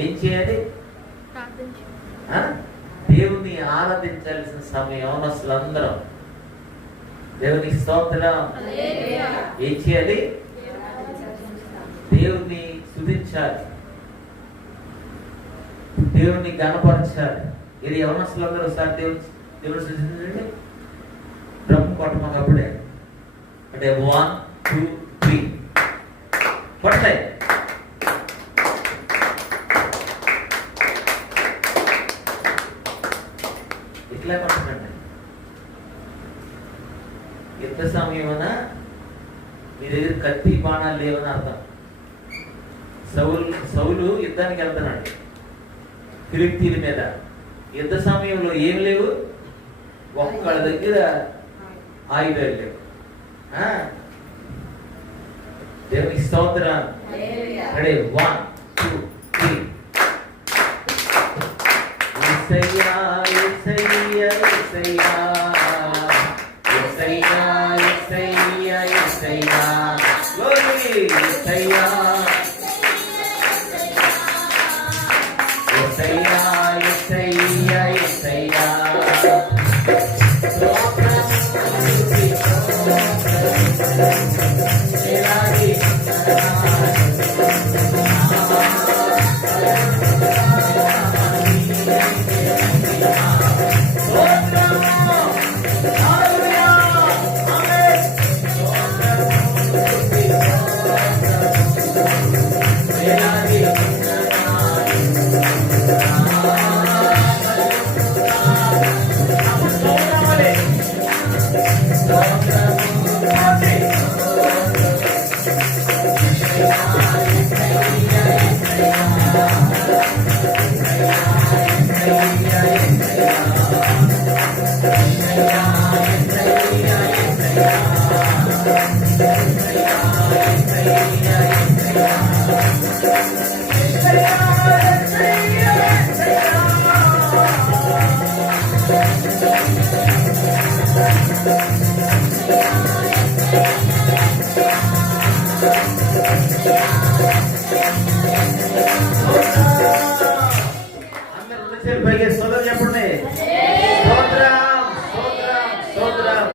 ఏం చేయాలి? దేవుని ఆరాధించాల్సిన సమయం అసలు అందరం. దేవునికి స్తోత్రం. ఏం చేయాలి? దేవుని స్తుతించాలి, దేవుని గణపరచాలి. ఇది యవనస్తులు అందరూ ఒకసారి దేవుని స్తుతించండి. బ్రహ్మ కొట్టమాక అప్పుడే అంటే 1 2 3 కొట్టాయి. ఇట్లా కొట్టండి. యుద్ధ సమయమన మీ దగ్గర కత్తి బాణాలు లేవని అర్థం. సౌలు యుద్ధానికి వెళ్తున్నాడు ఫిలిష్తీయుల మీద. యుద్ధ సమయంలో ఏం లేవు, ఒక్కళ్ళ దగ్గర ఆయుధాలు లేవు. దేవునికి స్తోత్రం. రెడీ 1 2 3 యేసయ్యా యేసయ్యా యేసయ్యా యేసయ్యా యేసయ్యా యేసయ్యా గ్లోరీ యేసయ్యా యేసయ్యా యేసయ్యా యేసయ్యా అందరూ